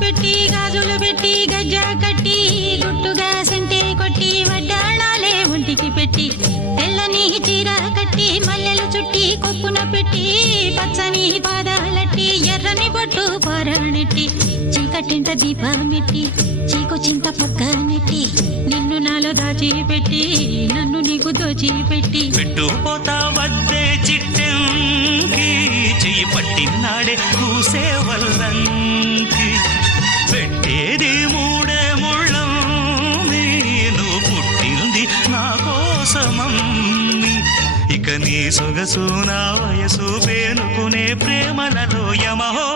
పెట్టి గాజులు పెట్టి గజ్జా కట్టి గుట్టుగా సెంటే కొట్టి వడ్డాణాలే ఒంటికి పెట్టి తెల్లని చీర కట్టి మల్లెలు చుట్టి కొప్పున పెట్టి పచ్చని పాదాలట్టి ఎర్రని బొట్టు పారాణెట్టి చీకటింట దీపమెట్టి చీకు చింత పక్క నెట్టి నిన్ను నాలో దాచిపెట్టి నన్ను నీకు దోచిపెట్టి పెట్టుపోతా వద్దే చిట్టంకి చెయ్యి పట్టినాడే కూసే వల్లంకి పెట్టేది మూడే ముళ్ళం నువ్వు పుట్టింది నా కోసమమ్మి ఇక నీ సొగసు నా వయసు పేనుకునే ప్రేమలలో యమహో